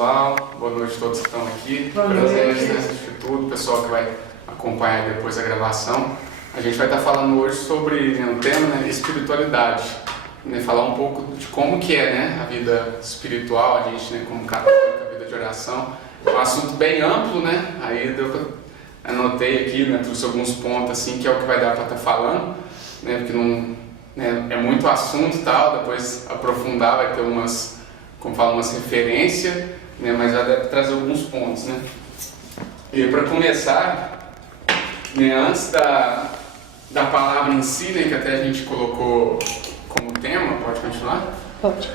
pessoal, boa noite a todos que estão aqui, presentes nesse instituto, o pessoal que vai acompanhar depois a gravação. A gente vai estar falando hoje sobre um tema, né, espiritualidade, né, falar um pouco de como que é, né, a vida espiritual, a gente, né, como católico, a vida de oração. É um assunto bem amplo, né, aí eu anotei aqui, né, trouxe alguns pontos assim, que é o que vai dar para estar falando, né, porque não, né, é muito assunto e tal, depois aprofundar, vai ter umas, como fala, umas referências, né, mas já deve trazer alguns pontos, né. E para começar, né, antes da palavra em si, né, que até a gente colocou como tema, pode continuar? Pode.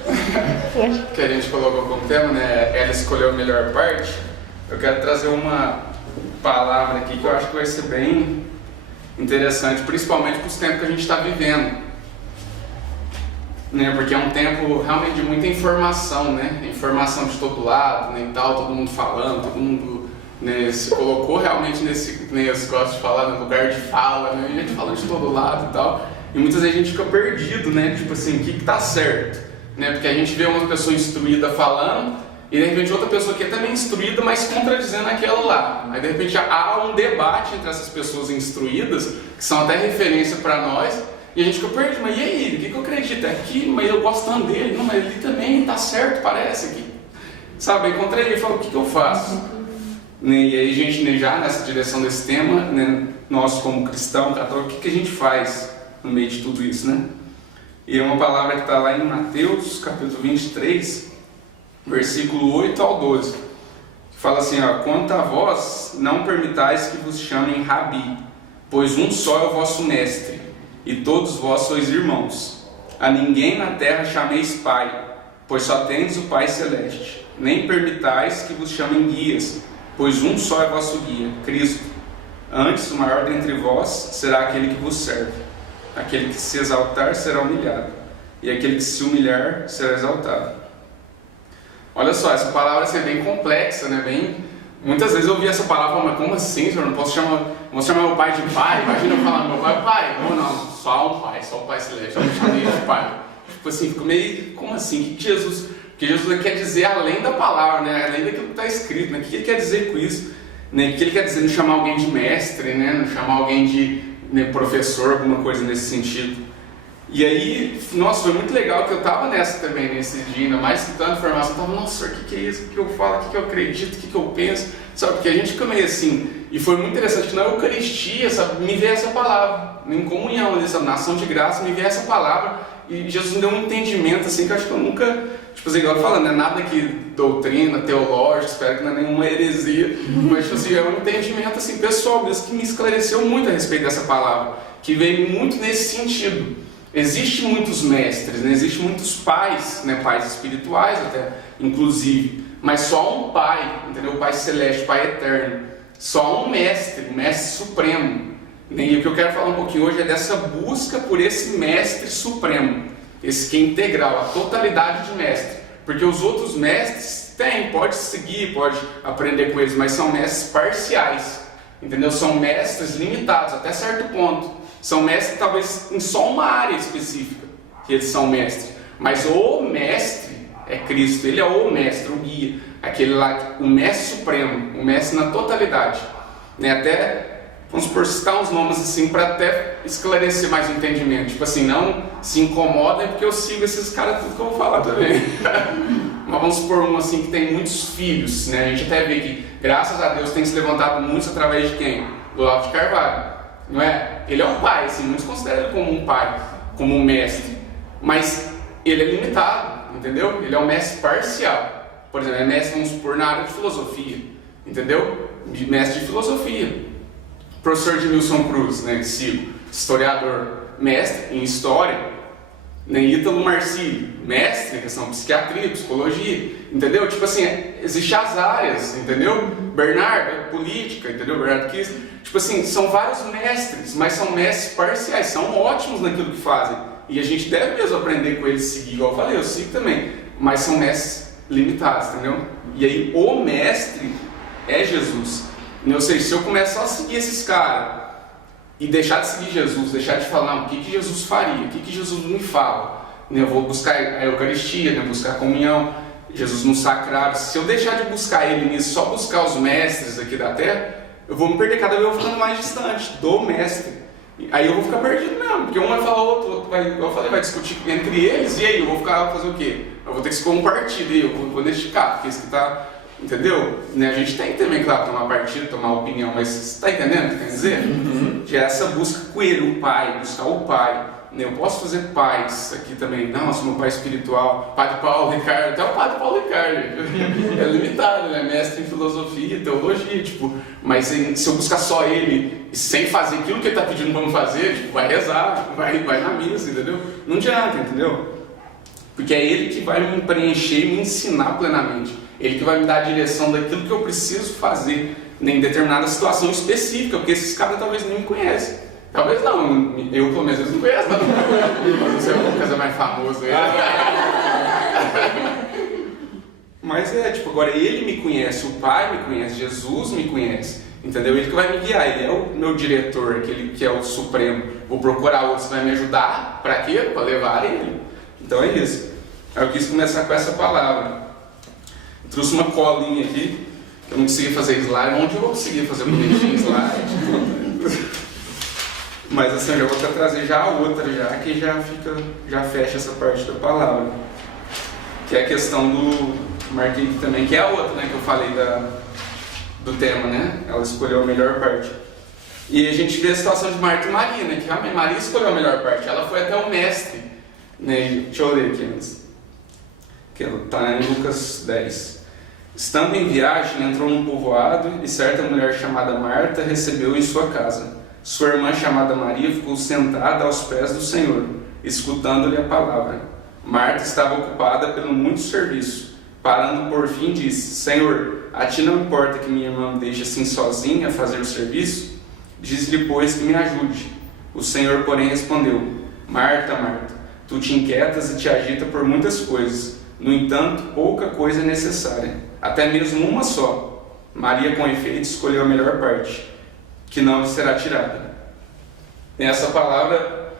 Que a gente colocou como tema, né, ela escolheu a melhor parte. Eu quero trazer uma palavra aqui que eu acho que vai ser bem interessante, principalmente para os tempos que a gente está vivendo, né, porque é um tempo realmente de muita informação, né, informação de todo lado, né, e tal, todo mundo falando, todo mundo, né, se colocou realmente nesse, né, eu gosto de falar, no lugar de fala, né, a gente falando de todo lado e tal, e muitas vezes a gente fica perdido, né, tipo assim, o que está certo, né, porque a gente vê uma pessoa instruída falando, e de repente outra pessoa que é também instruída, mas contradizendo aquela lá. Aí de repente há um debate entre essas pessoas instruídas, que são até referência para nós, e a gente fica perdido, mas e aí, o que eu acredito? É aqui, mas eu gosto tanto dele, não, mas ele também está certo, parece aqui. Sabe, eu encontrei ele e falei, o que eu faço? E aí a gente, né, já nessa direção desse tema, né, nós como cristão, católico, o que a gente faz no meio de tudo isso, né? E é uma palavra que está lá em Mateus, capítulo 23, versículo 8 ao 12, que fala assim, ó, quanto a vós, não permitais que vos chamem Rabi, pois um só é o vosso mestre, e todos vós sois irmãos. A ninguém na terra chameis Pai, pois só tendes o Pai Celeste. Nem permitais que vos chamem guias, pois um só é vosso guia, Cristo. Antes, o maior dentre vós será aquele que vos serve. Aquele que se exaltar será humilhado, e aquele que se humilhar será exaltado. Olha só, essa palavra é bem complexa, né? Muitas vezes eu ouvi essa palavra, mas como assim, senhor? Não posso chamar meu pai de pai? Imagina eu falar, meu pai é pai. Não, só um pai, só o Pai Celeste. Eu não chamei de pai. Tipo assim, fico meio, como assim? O que Jesus... Porque Jesus quer dizer além da palavra, né? Além daquilo que está escrito, né? O que ele quer dizer com isso? Né? O que ele quer dizer? Não chamar alguém de mestre, né? Não chamar alguém de, né, professor, alguma coisa nesse sentido. E aí, nossa, foi muito legal que eu estava nessa também, nesse dia, ainda mais tanta informação, eu estava, nossa, o que é isso, o que eu falo, o que eu acredito, o que eu penso, sabe, porque a gente fica meio assim, e foi muito interessante que na Eucaristia, sabe, me veio essa palavra, em comunhão, nessa nação de graça, me veio essa palavra, e Jesus me deu um entendimento, assim, que eu acho que eu nunca, tipo assim, igual falando, não é nada que doutrina, teológica, espero que não é nenhuma heresia, mas, tipo assim, é um entendimento, assim, pessoal mesmo, que me esclareceu muito a respeito dessa palavra, que veio muito nesse sentido. Existem muitos mestres, né? Existem muitos pais, né? Pais espirituais até, inclusive, mas só um pai, entendeu? O Pai Celeste, o Pai Eterno, só um mestre, o Mestre Supremo. E o que eu quero falar um pouquinho hoje é dessa busca por esse Mestre Supremo, esse que é integral, a totalidade de mestre, porque os outros mestres pode seguir, pode aprender com eles, mas são mestres parciais, entendeu? São mestres limitados até certo ponto. São mestres talvez em só uma área específica, que eles são mestres. Mas o mestre é Cristo, ele é o mestre, o guia, aquele lá, o mestre supremo, o mestre na totalidade. Né? Até, vamos por citar uns nomes assim, para até esclarecer mais o entendimento. Tipo assim, não se incomodem porque eu sigo esses caras, tudo que eu vou falar também. Mas vamos supor um assim que tem muitos filhos, né? A gente até vê que, graças a Deus, tem se levantado muitos através de quem? Do Olavo de Carvalho. Não é? Ele é um pai, assim, muitos consideram ele como um pai, como um mestre, mas ele é limitado, entendeu? Ele é um mestre parcial. Por exemplo, é mestre, vamos supor, na área de filosofia, entendeu? Mestre de filosofia. Professor Edmilson Cruz, né, que sigo, historiador, mestre em história. né? Ítalo Marcílio, mestre em questão de psiquiatria, psicologia, entendeu? Tipo assim, existem as áreas, entendeu? Bernardo, política, entendeu? Bernardo Kiss, tipo assim, são vários mestres, mas são mestres parciais, são ótimos naquilo que fazem. E a gente deve mesmo aprender com eles, seguir, igual eu falei, eu sigo também, mas são mestres limitados, entendeu? E aí o mestre é Jesus. Ou seja, se eu começar a seguir esses caras e deixar de seguir Jesus, deixar de falar o que Jesus faria, o que Jesus me fala, né? Eu vou buscar a Eucaristia, né? Buscar a comunhão, Jesus no sacrário. Se eu deixar de buscar ele nisso, só buscar os mestres aqui da terra, eu vou me perder, cada vez eu vou ficando mais distante do mestre. Aí eu vou ficar perdido mesmo, porque um vai falar outro, outro vai, eu falei, vai discutir entre eles, e aí eu vou ficar fazer o quê? Eu vou ter que escolher um partido, e eu vou neste cara, porque esse que tá, entendeu? Né? A gente tem que também, claro, tomar partido, tomar opinião, mas você tá entendendo o que quer dizer? Que é essa busca com ele, o pai, buscar o pai. Eu posso fazer pais aqui também, nossa, meu pai espiritual, Padre Paulo Ricardo, até o Padre Paulo Ricardo, é limitado, né? Mestre em filosofia, teologia, tipo, mas se eu buscar só ele, sem fazer aquilo que ele está pedindo para eu fazer, tipo, vai rezar, vai na missa, entendeu? Não adianta, entendeu? Porque é ele que vai me preencher e me ensinar plenamente, ele que vai me dar a direção daquilo que eu preciso fazer em determinada situação específica, porque esses caras talvez nem me conhecem. Talvez não, eu pelo menos não conheço, mas você é uma coisa mais famosa aí. Mas tipo, agora ele me conhece, o Pai me conhece, Jesus me conhece, entendeu? Ele que vai me guiar, ele é o meu diretor, aquele que é o supremo. Vou procurar outros que vai me ajudar, para quê? Para levar ele. Então é isso. Eu quis começar com essa palavra. Eu trouxe uma colinha aqui, que eu não consegui fazer slide, onde eu vou conseguir fazer bonitinho slide? Mas assim, eu já vou trazer já a outra, que já fecha essa parte da palavra. Que é a questão do... Marquei aqui também, que é a outra, né, que eu falei do tema, né? Ela escolheu a melhor parte. E a gente vê a situação de Marta e Maria, né? Que realmente Maria escolheu a melhor parte. Ela foi até o mestre, né? Deixa eu ler aqui antes. Que está em Lucas 10. Estando em viagem, entrou num povoado e certa mulher chamada Marta recebeu em sua casa. Sua irmã, chamada Maria, ficou sentada aos pés do Senhor, escutando-lhe a palavra. Marta estava ocupada pelo muito serviço. Parando por fim, disse: Senhor, a ti não importa que minha irmã me deixe assim sozinha a fazer o serviço? Diz-lhe, pois, que me ajude. O Senhor, porém, respondeu: Marta, Marta, tu te inquietas e te agita por muitas coisas. No entanto, pouca coisa é necessária, até mesmo uma só. Maria, com efeito, escolheu a melhor parte, que não lhe será tirada. Essa palavra,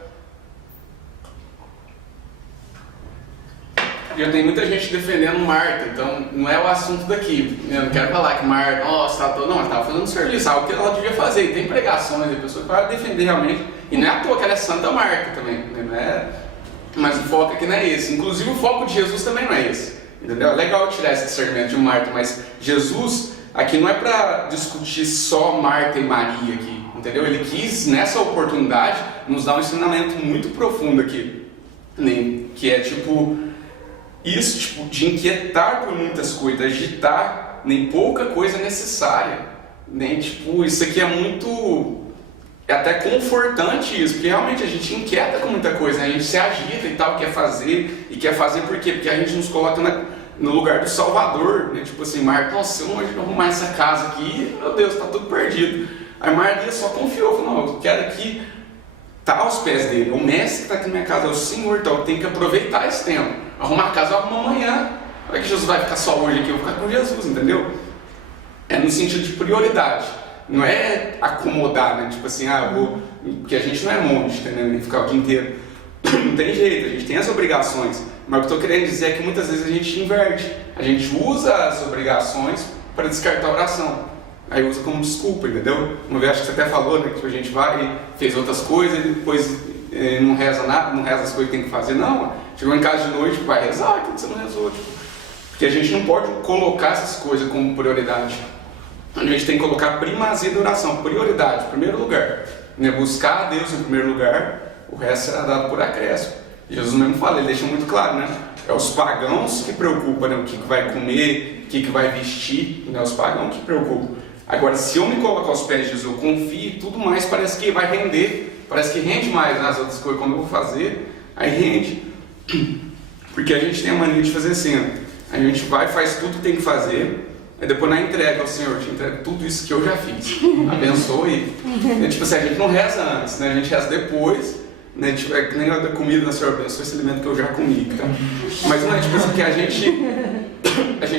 já tem muita gente defendendo Marta, então não é o assunto daqui. Eu não quero falar que Marta, nossa, não, ela estava fazendo serviço, algo que ela devia fazer. E tem pregações de pessoas para defender realmente, e não é à toa que ela é Santa Marta também, né? Não é... Mas o foco aqui não é esse. Inclusive o foco de Jesus também não é esse, entendeu? É legal tirar esse discernimento de Marta, mas Jesus aqui não é para discutir só Marta e Maria aqui, entendeu? Ele quis, nessa oportunidade, nos dar um ensinamento muito profundo aqui, né? Que é tipo isso, tipo, de inquietar por muitas coisas, agitar, nem pouca coisa necessária, nem tipo, isso aqui é muito, é até confortante isso, porque realmente a gente inquieta com muita coisa, né? A gente se agita e tal, quer fazer por quê? Porque a gente nos coloca no lugar do Salvador, né? Tipo assim, Marta, nossa, se eu não arrumar essa casa aqui, meu Deus, tá tudo perdido. Aí Maria só confiou, falou, não, eu quero aqui estar aos pés dele, o mestre que está aqui na minha casa, é o Senhor, então eu tenho que aproveitar esse tempo. Arrumar a casa, eu arrumo amanhã. Não é que Jesus vai ficar só hoje aqui, eu vou ficar com Jesus, entendeu? É no sentido de prioridade. Não é acomodar, né? Tipo assim, porque a gente não é monge, entendeu? Nem ficar o dia inteiro. Não tem jeito, a gente tem as obrigações. Mas o que eu estou querendo dizer é que muitas vezes a gente inverte. A gente usa as obrigações para descartar a oração. Aí usa como desculpa, entendeu? Uma vez acho que você até falou, né? Que a gente vai, fez outras coisas e depois não reza nada, não reza as coisas que tem que fazer. Não, chegou em casa de noite, vai rezar, que você não rezou. Tipo, porque a gente não pode colocar essas coisas como prioridade. A gente tem que colocar primazia da oração, prioridade, em primeiro lugar. Né? Buscar a Deus em primeiro lugar, o resto será dado por acréscimo. Jesus mesmo fala, ele deixa muito claro, né? É os pagãos que preocupam, né? O que vai comer, o que vai vestir, né? Os pagãos que preocupam. Agora, se eu me colocar aos pés de Jesus, eu confio, tudo mais parece que vai render, parece que rende mais nas outras coisas, quando eu vou fazer, aí rende. Porque a gente tem a mania de fazer assim, ó. A gente vai, faz tudo que tem que fazer, aí depois na entrega ao Senhor, te entrega tudo isso que eu já fiz, abençoe. É, tipo assim, a gente não reza antes, né? A gente reza depois, né? Tipo, é que nem a da comida, né? Senhor, abençoe esse alimento que eu já comi, tá? Mas não é tipo assim, que a gente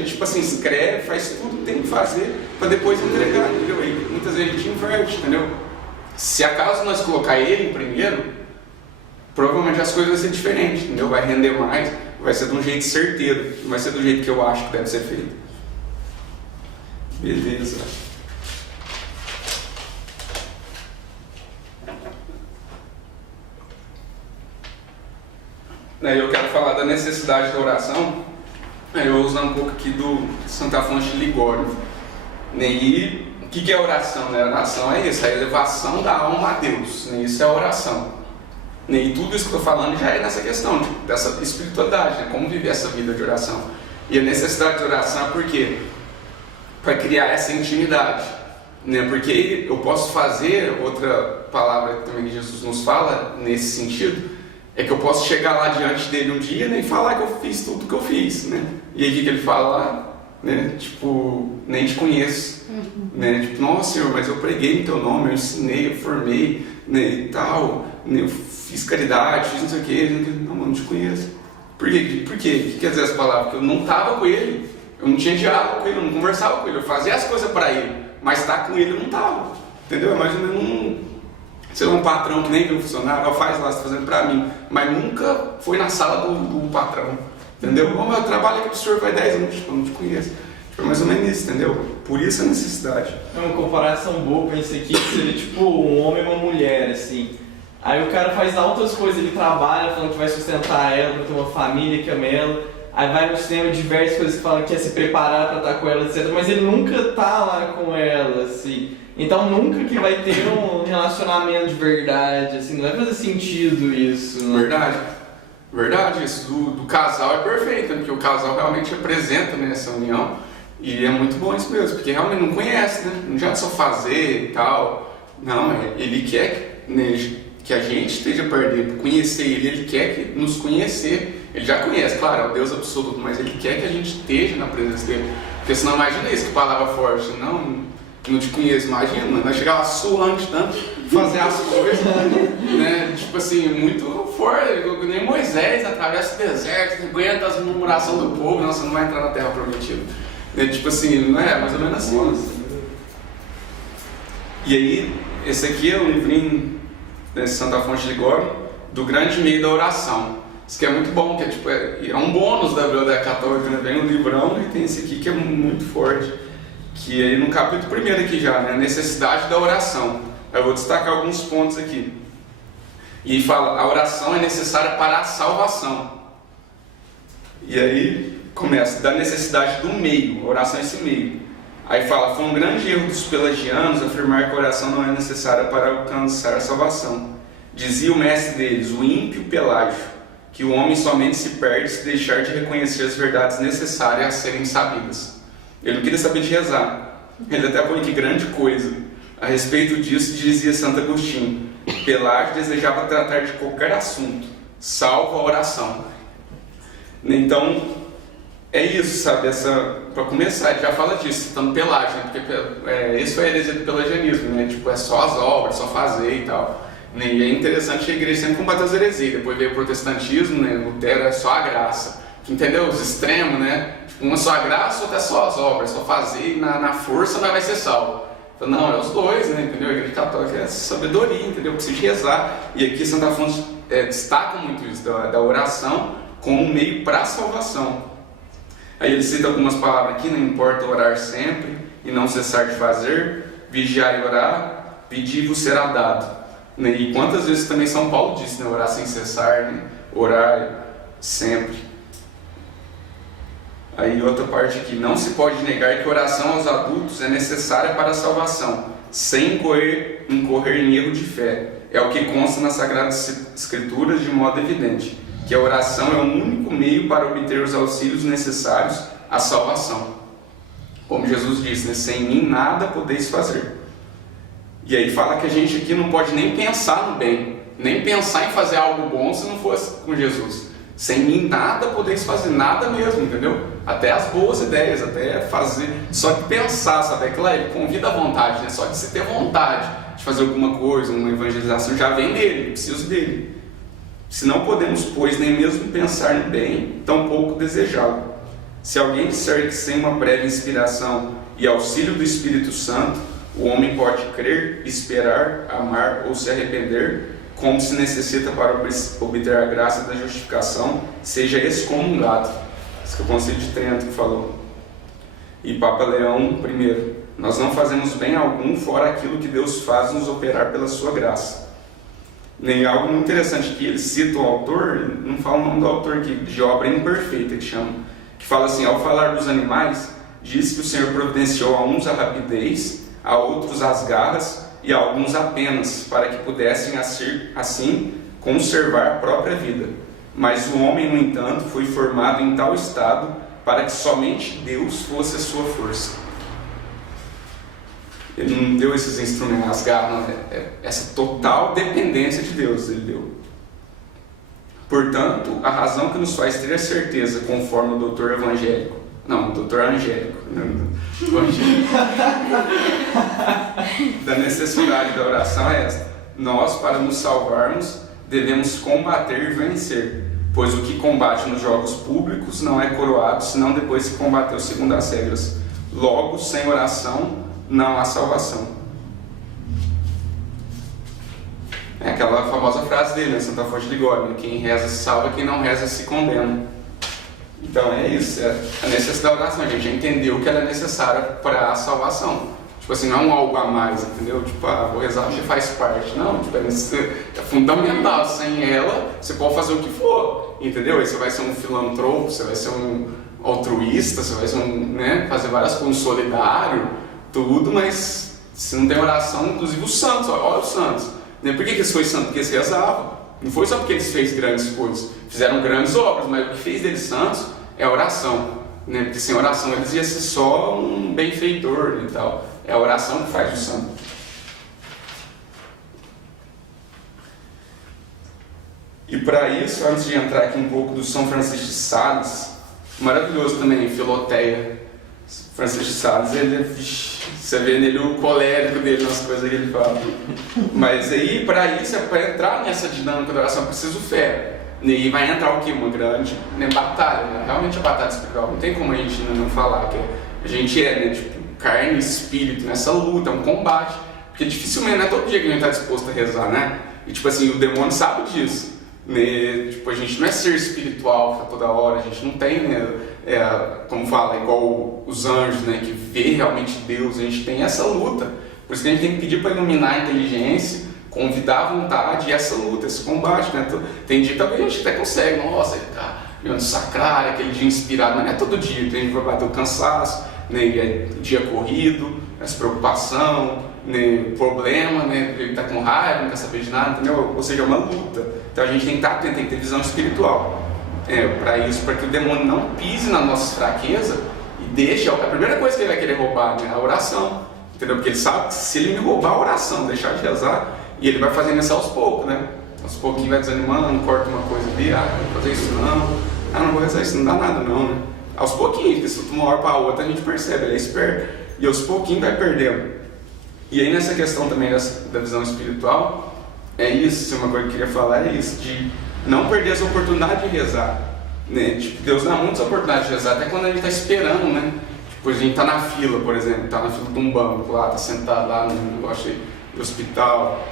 tipo assim, escreve, faz tudo que tem que fazer, para depois entregar, entendeu? E muitas vezes a gente inverte, entendeu? Se acaso nós colocar ele em primeiro, provavelmente as coisas vão ser diferentes, entendeu? Vai render mais, vai ser de um jeito certeiro, não vai ser do jeito que eu acho que deve ser feito. Beleza. Eu quero falar da necessidade da oração. Eu vou usar um pouco aqui do Santa Fonte de Ligório. E o que é oração? A oração é isso, a elevação da alma a Deus. Isso é a oração. E tudo isso que eu estou falando já é nessa questão dessa espiritualidade, como viver essa vida de oração. E a necessidade de oração é por quê? Para criar essa intimidade. Porque eu posso fazer, outra palavra também que Jesus nos fala nesse sentido, é que eu posso chegar lá diante dele um dia e falar que eu fiz tudo que eu fiz, E aí o que ele fala lá? Tipo, nem te conheço. Tipo, nossa Senhor, mas eu preguei no teu nome, eu ensinei, eu formei, e tal, eu fiz caridade, fiz não sei o que, não, eu não te conheço. Por quê? O que quer dizer essa palavra? Porque eu não estava com ele, eu não tinha diálogo com ele, eu não conversava com ele, eu fazia as coisas para ele, mas estar com ele eu não estava, entendeu? É mais ou menos um patrão que nem tem um funcionário, faz lá, você está fazendo para mim, mas nunca foi na sala do patrão, entendeu? Eu trabalho aqui pro senhor faz 10 anos, eu não te conheço. É mais ou menos isso, entendeu? Por isso a necessidade. É uma comparação boa com isso aqui, que seria tipo um homem e uma mulher, assim. Aí o cara faz altas coisas, ele trabalha falando que vai sustentar ela, vai ter uma família que ama ela. Aí vai no cinema diversas coisas que falam que quer se preparar pra estar com ela, etc. Mas ele nunca tá lá com ela, assim. Então nunca que vai ter um relacionamento de verdade, assim. Não vai fazer sentido isso, né? Verdade, isso do casal é perfeito, porque o casal realmente representa essa união. E é muito bom isso mesmo, porque realmente não conhece, Não adianta só fazer e tal. Não, ele quer que a gente esteja perto dele, conhecer ele quer que nos conhecer. Ele já conhece, claro, é o Deus absoluto, mas ele quer que a gente esteja na presença dele. Porque senão imagina isso, que palavra forte, não te conheço, imagina, vai chegar lá suando de tanto fazer as coisas, Tipo assim, muito forte, nem Moisés atravessa o deserto, aguenta as murmurações do povo, você não vai entrar na terra prometida. Tipo assim, não é mais ou menos assim. E aí, esse aqui é o livrinho de Santa Fonte de Ligório, do grande meio da oração. Isso que é muito bom, que é um bônus da Bíblia Católica, Vem um livrão e tem esse aqui que é muito forte. Que é no capítulo 1 aqui já, a necessidade da oração. Eu vou destacar alguns pontos aqui. E fala, a oração é necessária para a salvação. E aí começa, da necessidade do meio, a oração é esse meio. Aí fala, foi um grande erro dos pelagianos afirmar que a oração não é necessária para alcançar a salvação. Dizia o mestre deles, o ímpio Pelágio, que o homem somente se perde se deixar de reconhecer as verdades necessárias a serem sabidas. Ele não queria saber de rezar. Ele até põe que grande coisa. A respeito disso dizia Santo Agostinho, Pelágio desejava tratar de qualquer assunto, salvo a oração. Então, é isso, sabe? Para começar, ele já fala disso, citando Pelágio, porque isso é a heresia do pelagianismo, Tipo, é só as obras, só fazer e tal. E é interessante que a igreja sempre combateu as heresias. Depois veio o protestantismo, Lutero é só a graça. Entendeu? Os extremos, Tipo, uma só a graça, outra é só as obras, só fazer e na força não vai ser salvo. Então, não, é os dois, Entendeu? A igreja católica é sabedoria, entendeu? Precisa rezar. E aqui Santa Fonte destaca muito isso, da oração como um meio para a salvação. Aí ele cita algumas palavras aqui, não importa orar sempre e não cessar de fazer, vigiar e orar, pedir-vos será dado. E quantas vezes também São Paulo disse, orar sem cessar, orar sempre. Aí outra parte aqui, não se pode negar que a oração aos adultos é necessária para a salvação, sem incorrer em erro de fé. É o que consta nas Sagradas Escrituras de modo evidente, que a oração é o único meio para obter os auxílios necessários à salvação. Como Jesus disse, sem mim nada podeis fazer. E aí fala que a gente aqui não pode nem pensar no bem, nem pensar em fazer algo bom se não fosse com Jesus. Sem mim nada podeis fazer, nada mesmo, entendeu? Até as boas ideias, até fazer, só de pensar, sabe? É claro, ele convida a vontade, Só de se ter vontade de fazer alguma coisa, uma evangelização, já vem dele, preciso dele. Se não podemos, pois, nem mesmo pensar no bem, tampouco desejá-lo. Se alguém disser que sem uma prévia inspiração e auxílio do Espírito Santo, o homem pode crer, esperar, amar ou se arrepender, como se necessita para obter a graça da justificação, seja excomungado. Isso que é o Concílio de Trento que falou. E Papa Leão I: nós não fazemos bem algum fora aquilo que Deus faz nos operar pela sua graça. Nem algo muito interessante que ele cita o autor, não fala o nome do autor aqui, de obra imperfeita que chama, que fala assim: ao falar dos animais, diz que o Senhor providenciou a uns a rapidez, a outros as garras e a alguns apenas, para que pudessem assim conservar a própria vida. Mas o homem, no entanto, foi formado em tal estado para que somente Deus fosse a sua força. Ele não deu esses instrumentos, as garras, não, essa total dependência de Deus ele deu. Portanto, a razão que nos faz ter a certeza, conforme o doutor evangélico, não, o doutor angélico, da necessidade da oração é esta: nós, para nos salvarmos, devemos combater e vencer, pois o que combate nos jogos públicos não é coroado, senão depois que combateu segundo as regras. Logo, sem oração, não há salvação. É aquela famosa frase dele, né? Santa Fonte de Ligório: quem reza se salva, quem não reza se condena. Então é isso, é a necessidade da oração. A gente entendeu que ela é necessária para a salvação. Tipo assim, não é um algo a mais, entendeu? Tipo, vou rezar porque faz parte. Não, tipo, é fundamental. Sem ela, você pode fazer o que for, entendeu? Aí você vai ser um filantropo, você vai ser um altruísta, você vai ser fazer várias coisas, solidário, tudo, mas se não tem oração, inclusive os santos, olha os santos. Por que eles foram santos? Porque eles rezavam. Não foi só porque eles fez grandes coisas, fizeram grandes obras, mas o que fez deles santos é a oração, porque sem oração eles iam ser só um benfeitor e tal. É a oração que faz o santo. E para isso, antes de entrar aqui um pouco do São Francisco de Sales, maravilhoso também, Filoteia. Francisco de Sales, você vê nele o colérico dele nas coisas que ele fala. Mas aí, para isso, para entrar nessa dinâmica da oração, preciso fé. E vai entrar o quê? Uma grande batalha, né? Realmente a batalha espiritual. Não tem como a gente não falar que a gente tipo, carne e espírito nessa luta, é um combate. Porque dificilmente, não é todo dia que a gente está disposto a rezar, né? E tipo assim, o demônio sabe disso. Né? Tipo, a gente não é ser espiritual para toda hora, a gente não tem, como fala, igual os anjos, né, que vê realmente Deus. A gente tem essa luta. Por isso que a gente tem que pedir para iluminar a inteligência, convidar a vontade e essa luta, esse combate, né? Tem dia que talvez a gente até consegue, nossa, no sacrário, aquele dia inspirado, mas não é todo dia, tem gente que vai bater o cansaço, né? E é dia corrido, essa preocupação, né? Problema, né? Ele está com raiva, não quer saber de nada, entendeu? Ou seja, é uma luta. Então a gente tem que estar atento, tem que ter visão espiritual. Para isso, para que o demônio não pise na nossa fraqueza e deixe. A primeira coisa que ele vai querer roubar, né, é a oração, entendeu? Porque ele sabe que se ele me roubar a oração, deixar de rezar, e ele vai fazendo isso aos poucos, né? Aos pouquinhos vai desanimando, corta uma coisa ali, não vou fazer isso não vou rezar isso, não dá nada não, né? Aos pouquinhos, porque se de uma hora para a outra a gente percebe, ele é esperto, e aos pouquinhos vai perdendo. E aí nessa questão também da visão espiritual, é isso, se uma coisa que eu queria falar é isso, de não perder essa oportunidade de rezar, né? Tipo, Deus dá muitas oportunidades de rezar, até quando a gente está esperando, né? Tipo, a gente está na fila, por exemplo, está na fila de um banco lá, está sentado lá no negócio do hospital.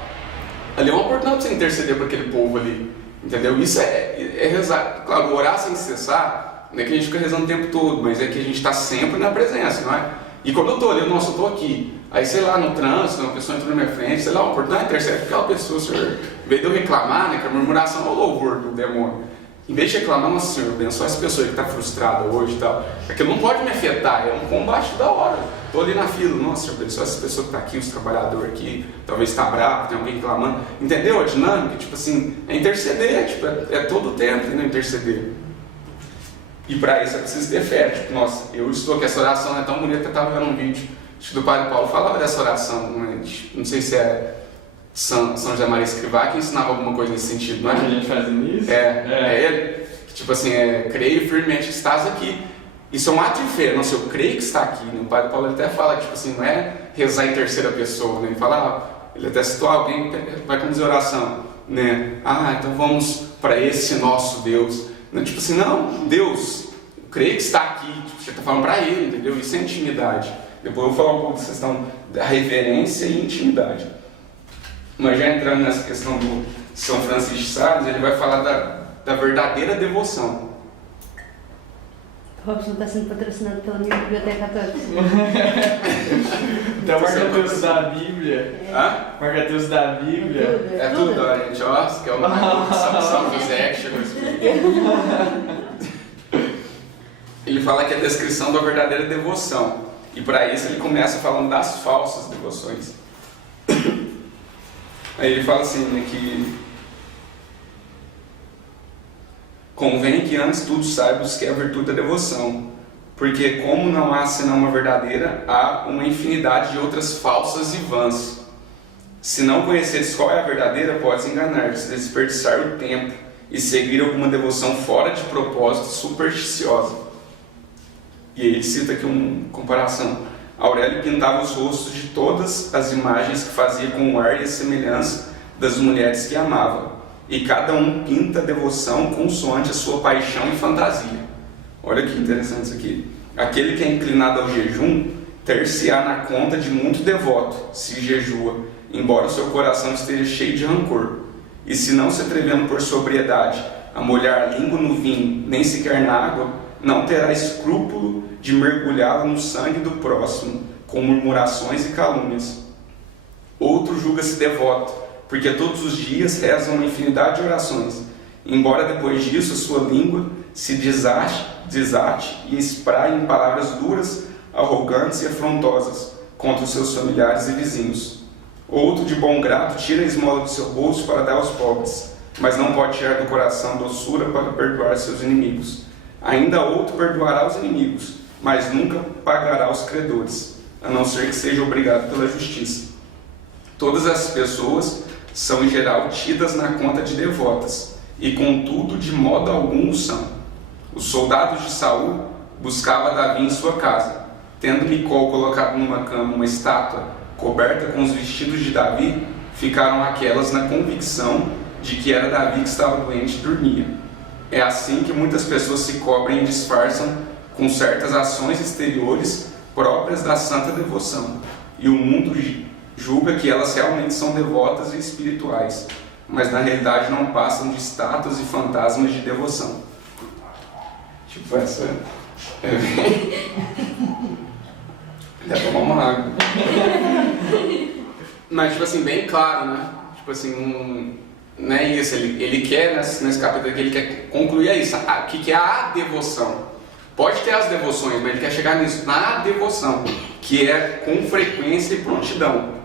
Ali é uma oportunidade para você interceder para aquele povo ali, entendeu? Isso é rezar. Claro, orar sem cessar, não é que a gente fica rezando o tempo todo, mas é que a gente está sempre na presença, não é? E quando eu estou ali, eu estou aqui. Aí, sei lá, no trânsito, uma pessoa entrou na minha frente, sei lá, uma oportunidade intercede com aquela pessoa, Senhor. Em vez de eu reclamar, né, que a murmuração é o louvor do demônio. Em vez de reclamar, nossa, Senhor, abençoa essa pessoa que está frustrada hoje e tal. Aquilo não pode me afetar, é um combate da hora. Estou ali na fila, nossa, Senhor, abençoa essa pessoa que está aqui, os trabalhadores aqui, talvez está bravo, tem alguém reclamando. Entendeu a dinâmica? Tipo assim, é interceder, tipo, é todo o tempo, né, interceder. E para isso é preciso ter fé. Tipo, nossa, eu estou aqui, essa oração não é tão bonita, eu estava vendo um vídeo, acho que do Padre Paulo falava dessa oração, né? Não sei se é São José Maria Escrivá que ensinava alguma coisa nesse sentido, não é? A gente faz isso? É ele, tipo assim, creio firmemente que estás aqui. Isso é um ato de fé, nossa, eu creio que está aqui, né? O Padre Paulo até fala, tipo assim, não é rezar em terceira pessoa, né? Ele fala, ele até citou alguém que vai conduzir oração, né? Então vamos para esse nosso Deus. Tipo assim, não, Deus, eu creio que está aqui, tipo, você está falando para Ele, entendeu? Isso é intimidade. Depois eu vou falar um pouco dessa questão da reverência e intimidade. Mas já entrando nessa questão São Francisco de Sales, ele vai falar da verdadeira devoção. Robson está sendo patrocinado pela minha biblioteca toda. Então, marca-teus da Bíblia. Hã? Marca-teus da Bíblia. É tudo, ó, gente, ó, que é uma São José que chegou isso. Ele fala que é a descrição da verdadeira devoção. E para isso ele começa falando das falsas devoções. Aí ele fala assim, né, que convém que antes tudo saibas que é a virtude da devoção, porque como não há senão uma verdadeira, há uma infinidade de outras falsas e vãs. Se não conheceres qual é a verdadeira, podes enganar-te, desperdiçar o tempo e seguir alguma devoção fora de propósito supersticiosa. E aí ele cita aqui uma comparação. Aurélio pintava os rostos de todas as imagens que fazia com o ar e a semelhança das mulheres que amava. E cada um pinta a devoção consoante a sua paixão e fantasia. Olha que interessante isso aqui. Aquele que é inclinado ao jejum, ter-se-á na conta de muito devoto, se jejua, embora o seu coração esteja cheio de rancor. E se não se atrevendo por sobriedade a molhar a língua no vinho, nem sequer na água, não terá escrúpulo de mergulhá-la no sangue do próximo, com murmurações e calúnias. Outro julga-se devoto, porque todos os dias reza uma infinidade de orações, embora depois disso a sua língua se desate e espraie em palavras duras, arrogantes e afrontosas contra os seus familiares e vizinhos. Outro de bom grado tira a esmola do seu bolso para dar aos pobres, mas não pode tirar do coração doçura para perdoar seus inimigos. Ainda outro perdoará os inimigos, mas nunca pagará os credores, a não ser que seja obrigado pela justiça. Todas as pessoas são em geral tidas na conta de devotas, e contudo de modo algum o são. Os soldados de Saul buscavam Davi em sua casa. Tendo Micol colocado numa cama uma estátua coberta com os vestidos de Davi, ficaram aquelas na convicção de que era Davi que estava doente e dormia. É assim que muitas pessoas se cobrem e disfarçam com certas ações exteriores próprias da santa devoção, e o mundo julga que elas realmente são devotas e espirituais, mas na realidade não passam de estátuas e fantasmas de devoção. Tipo essa... Deve tomar uma água. Mas tipo assim, bem claro, né? Tipo assim, não é isso, ele quer, nesse capítulo aqui, ele quer concluir isso. O que é a devoção? Pode ter as devoções, mas ele quer chegar nisso, na devoção, que é com frequência e prontidão.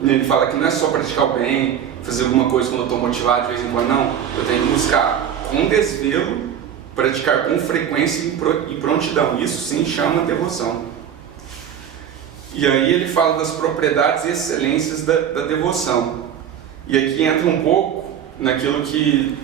Ele fala que não é só praticar o bem, fazer alguma coisa quando eu estou motivado de vez em quando, não. Eu tenho que buscar com desvelo, praticar com frequência e prontidão. Isso sim chama devoção. E aí ele fala das propriedades e excelências da devoção. E aqui entra um pouco naquilo que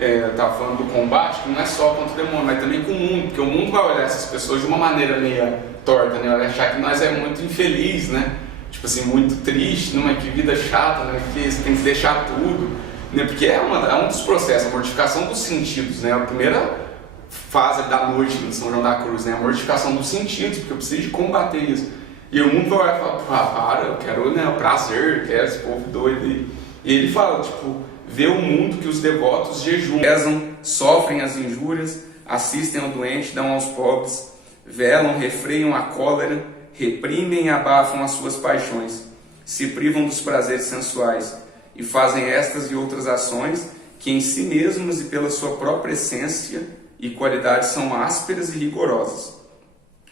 está falando do combate, que não é só contra o demônio, mas também com o mundo, porque o mundo vai olhar essas pessoas de uma maneira meio torta, né? Vai achar que nós é muito infeliz, né? Tipo assim, muito triste, numa que vida chata, né? Que você tem que deixar tudo, né? Porque é um dos processos, a mortificação dos sentidos, né? A primeira fase da noite no São João da Cruz, né? A mortificação dos sentidos, porque eu preciso de combater isso. E o mundo vai olhar e falar, para, eu quero, né, o prazer, quero esse povo doido. E ele fala, tipo, vê o mundo que os devotos jejuam, rezam, sofrem as injúrias, assistem ao doente, dão aos pobres, velam, refreiam a cólera, reprimem e abafam as suas paixões, se privam dos prazeres sensuais e fazem estas e outras ações que em si mesmos e pela sua própria essência e qualidade são ásperas e rigorosas.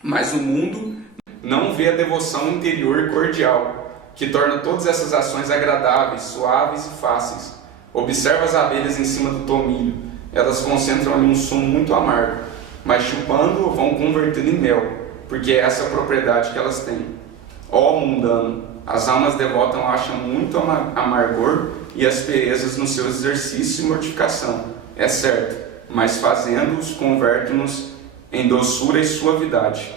Mas o mundo não vê a devoção interior e cordial, que torna todas essas ações agradáveis, suaves e fáceis. Observa as abelhas em cima do tomilho, elas concentram ali um som muito amargo, mas chupando vão convertendo em mel, porque é essa a propriedade que elas têm. Ó mundano, as almas devotas acham muito amargor e asperezas no seu exercício e mortificação, é certo, mas fazendo-os convertem-nos em doçura e suavidade.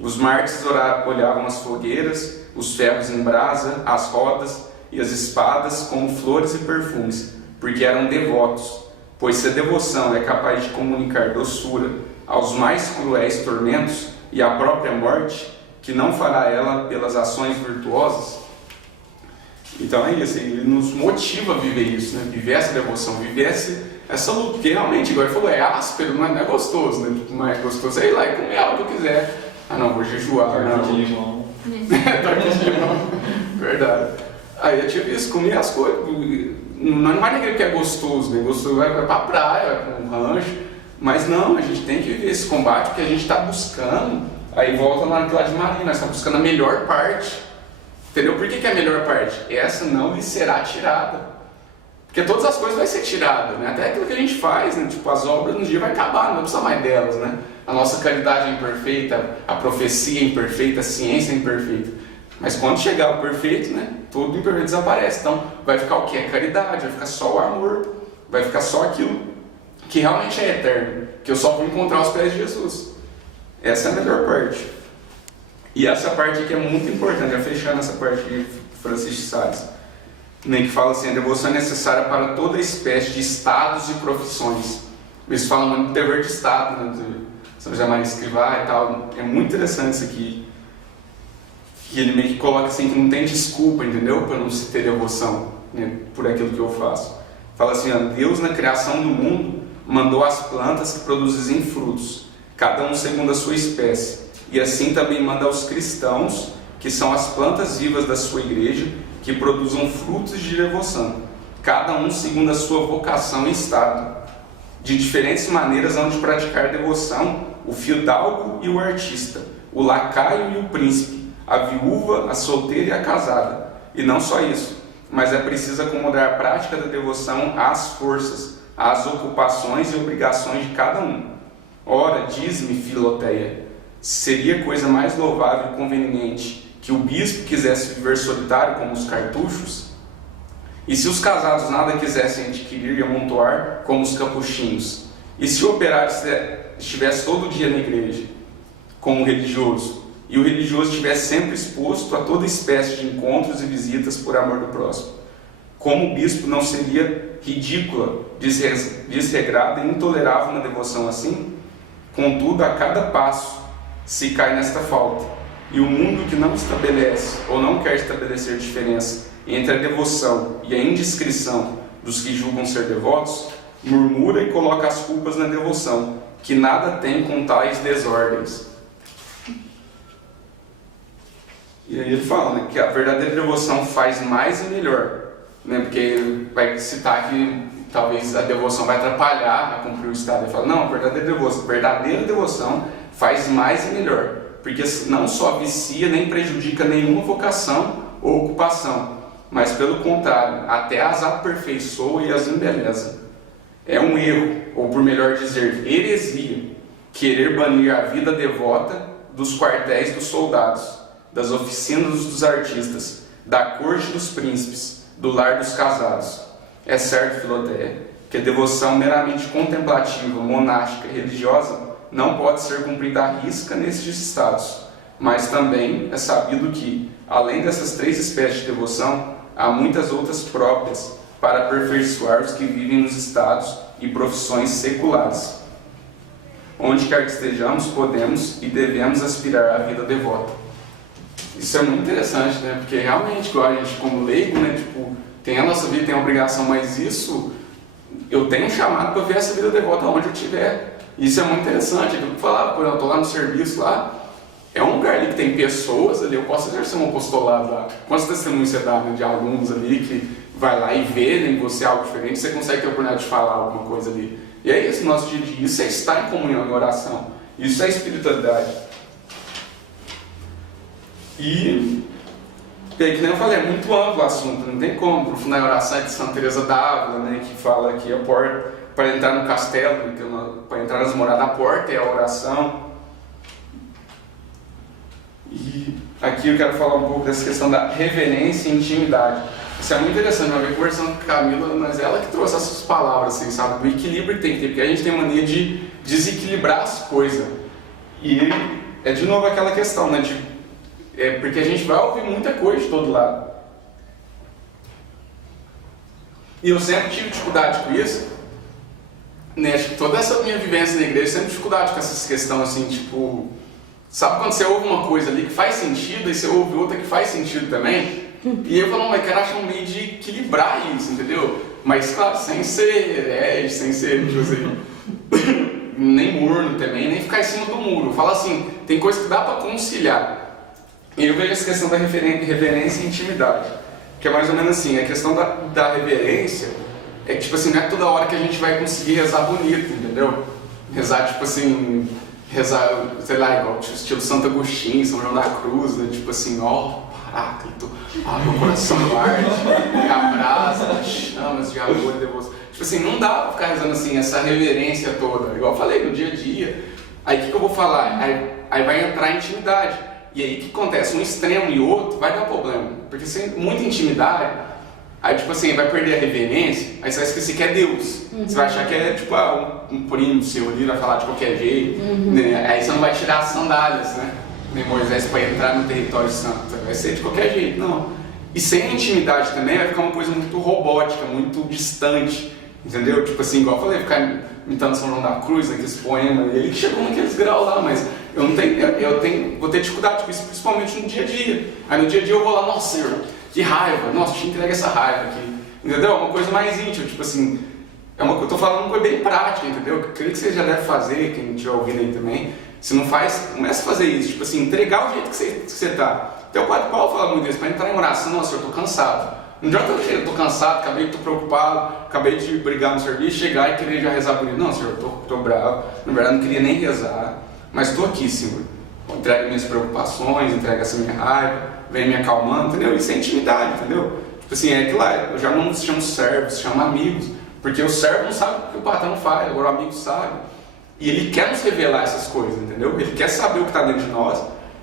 Os mártires olhavam as fogueiras, os ferros em brasa, as rodas e as espadas como flores e perfumes, porque eram devotos, pois se a devoção é capaz de comunicar doçura aos mais cruéis tormentos e à própria morte, que não fará ela pelas ações virtuosas? Então é isso, ele nos motiva a viver isso, né? Viver essa devoção, viver essa luta, porque realmente, igual ele falou, é áspero, mas não é gostoso, né? Mas é gostoso é ir lá e comer algo que eu quiser. Ah não, vou jejuar, Torta não. de limão. Torta de limão, verdade. Aí eu tive isso, comer as coisas, não é naquele que é gostoso, né? Gostoso vai pra praia, vai com um rancho, mas não, a gente tem que viver esse combate porque a gente está buscando, aí volta lá naquela de Maria, nós estamos buscando a melhor parte. Entendeu? Por que é a melhor parte? Essa não lhe será tirada. Porque todas as coisas vai ser tirada, né? Até aquilo que a gente faz, né? Tipo, as obras no dia vai acabar, não vai precisar mais delas, né? A nossa caridade é imperfeita, a profecia é imperfeita, a ciência é imperfeita. Mas quando chegar o perfeito, né? Tudo imperfeito desaparece. Então, vai ficar o que? A caridade, vai ficar só o amor, vai ficar só aquilo que realmente é eterno, que eu só vou encontrar aos pés de Jesus. Essa é a melhor parte. E essa parte aqui é muito importante, já fechando essa parte de Francisco de Sales, né, que fala assim, a devoção é necessária para toda espécie de estados e profissões. Eles falam muito do dever de estado, né, de São José Maria Escrivá e tal. É muito interessante isso aqui, que ele meio que coloca assim, que não tem desculpa, entendeu? Para não se ter devoção, né, por aquilo que eu faço. Fala assim, ó, Deus na criação do mundo mandou as plantas que produzem frutos, cada um segundo a sua espécie. E assim também manda aos cristãos, que são as plantas vivas da sua igreja, que produzam frutos de devoção, cada um segundo a sua vocação e estado. De diferentes maneiras hão de praticar devoção o fidalgo e o artista, o lacaio e o príncipe, a viúva, a solteira e a casada. E não só isso, mas é preciso acomodar a prática da devoção às forças, às ocupações e obrigações de cada um. Ora, diz-me, Filoteia, seria coisa mais louvável e conveniente que o bispo quisesse viver solitário como os cartuchos? E se os casados nada quisessem adquirir e amontoar como os capuchinhos? E se o operário estivesse todo dia na igreja como o religioso? E o religioso estivesse sempre exposto a toda espécie de encontros e visitas por amor do próximo? Como o bispo não seria ridícula, desregrada e intolerável na devoção assim? Contudo, a cada passo se cai nesta falta, e o mundo que não estabelece ou não quer estabelecer diferença entre a devoção e a indiscrição dos que julgam ser devotos, murmura e coloca as culpas na devoção, que nada tem com tais desordens. E aí ele fala, né, que a verdadeira devoção faz mais e melhor, né, porque ele vai citar que talvez a devoção vai atrapalhar a cumprir o estado. Ele fala, não, a verdadeira devoção faz mais e melhor, porque não só vicia nem prejudica nenhuma vocação ou ocupação, mas pelo contrário, até as aperfeiçoa e as embeleza. É um erro, ou por melhor dizer, heresia, querer banir a vida devota dos quartéis dos soldados, das oficinas dos artistas, da corte dos príncipes, do lar dos casados. É certo, Filoteia, que a devoção meramente contemplativa, monástica e religiosa não pode ser cumprida à risca nesses estados, mas também é sabido que, além dessas três espécies de devoção, há muitas outras próprias para aperfeiçoar os que vivem nos estados e profissões seculares. Onde quer que estejamos, podemos e devemos aspirar à vida devota. Isso é muito interessante, né? Porque realmente, igual a gente como leigo, né? Tipo, tem a nossa vida, tem a obrigação, mas isso, eu tenho um chamado para ver essa vida devota onde eu estiver. Isso é muito interessante, eu falava, por exemplo, eu estou lá no serviço lá, é um lugar ali que tem pessoas ali, eu posso exercer um apostolado lá. Quantos testemunhos você dá, né, de alunos ali que vai lá e vê em você algo diferente, você consegue ter a oportunidade de falar alguma coisa ali. E é isso, nosso dia a dia, isso é estar em comunhão, em oração, isso é espiritualidade. E que nem eu falei, é muito amplo o assunto, não tem como aprofundar em oração de Santa Teresa d'Ávila, né, que fala que a porta para entrar no castelo, para entrar nas moradas, a porta é a oração. E aqui eu quero falar um pouco dessa questão da reverência e intimidade. Isso é muito interessante, uma vez conversando com a Camila, mas ela que trouxe essas palavras, assim, sabe, do equilíbrio que tem que ter, porque a gente tem mania de desequilibrar as coisas. E é de novo aquela questão, né, porque a gente vai ouvir muita coisa de todo lado. E eu sempre tive dificuldade com isso, né, acho que toda essa minha vivência na igreja, eu sempre tive dificuldade com essas questões, assim, tipo, sabe quando você ouve uma coisa ali que faz sentido e você ouve outra que faz sentido também? E eu falo, mas quero achar um meio de equilibrar isso, entendeu? Mas, claro, sem ser herege, sem ser, tipo assim, nem morno também, nem ficar em cima do muro. Eu falo assim, tem coisa que dá pra conciliar. E eu vejo essa questão da reverência e intimidade, que é mais ou menos assim, a questão da reverência é que, tipo assim, não é toda hora que a gente vai conseguir rezar bonito, entendeu? Rezar, tipo assim, rezar, sei lá, igual estilo Santo Agostinho, São João da Cruz, né? Tipo assim, ó, Paráclito, meu coração arde, me abraça, chamas de amor e devoção. Tipo assim, não dá pra ficar rezando assim, essa reverência toda, igual eu falei, no dia a dia. Aí o que eu vou falar? Aí vai entrar a intimidade. E aí o que acontece? Um extremo e outro vai dar problema. Porque sem muita intimidade, aí tipo assim, vai perder a reverência, aí você vai esquecer que é Deus. Você vai achar que é tipo um primo seu ali, vai falar de qualquer jeito. Né? Aí você não vai tirar as sandálias, né? Nem Moisés para entrar no território santo. Vai ser de qualquer jeito, não. E sem intimidade também vai ficar uma coisa muito robótica, muito distante. Entendeu? Tipo assim, igual eu falei, ficar imitando São João da Cruz, naqueles poemas, ele que chegou naqueles graus lá, mas vou ter dificuldade com isso, principalmente no dia a dia. Aí no dia a dia eu vou lá, nossa Senhor, que raiva, nossa, te entrega essa raiva aqui. Entendeu? É uma coisa mais íntima, tipo assim, eu tô falando uma coisa bem prática, entendeu? Eu creio que você já deve fazer, quem estiver ouvindo aí também. Se não faz, comece a fazer isso, tipo assim, entregar o jeito que você tá. Até o Padre Paulo fala muito disso, para entrar em oração, nossa, eu tô cansado. Não adianta eu tô cansado, acabei de tô preocupado, acabei de brigar no serviço, chegar e querer já rezar bonito. Não, Senhor, eu tô bravo, na verdade não queria nem rezar, mas estou aqui, Senhor. Entrega minhas preocupações, entrega essa minha raiva, vem me acalmando, entendeu? Isso é intimidade, entendeu? Tipo assim, é que lá, eu já não se chamo servo, se chama amigos, porque o servo não sabe o que o patrão faz, agora o amigo sabe. E ele quer nos revelar essas coisas, entendeu? Ele quer saber o que está dentro de nós,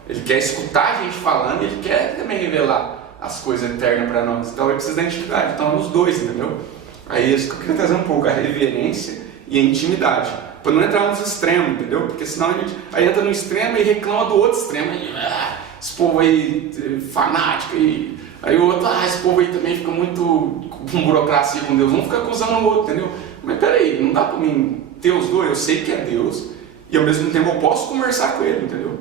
ele quer escutar a gente falando e ele quer também revelar as coisas eternas para nós. Então ele precisa da intimidade, então é os dois, entendeu? Aí é isso que eu queria trazer um pouco, a reverência e a intimidade, para não entrar nos extremos, entendeu? Porque senão a gente aí entra no extremo e reclama do outro extremo, e, esse povo aí fanático, e aí o outro, esse povo aí também fica muito com burocracia com Deus, vamos ficar acusando o outro, entendeu? Mas peraí, não dá para mim ter os dois, eu sei que é Deus, e ao mesmo tempo eu posso conversar com ele, entendeu?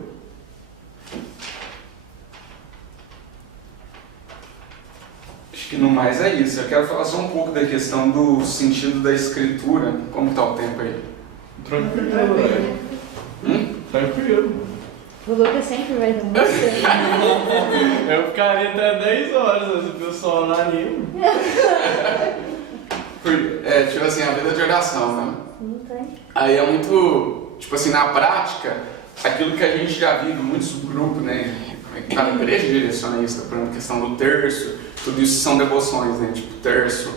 Acho que no mais é isso. Eu quero falar só um pouco da questão do sentido da escritura. Como está o tempo aí? Tranquilo, velho. Tranquilo. O Lucas sempre vai dar muito. Eu ficaria até 10 horas se o pessoal não anima. Tipo assim, a vida de oração, né? Não tem. Aí é muito, tipo assim, na prática, aquilo que a gente já viu em muitos grupos, né? Cada igreja direciona isso, por exemplo, a questão do terço, tudo isso são devoções, né? Tipo, terço,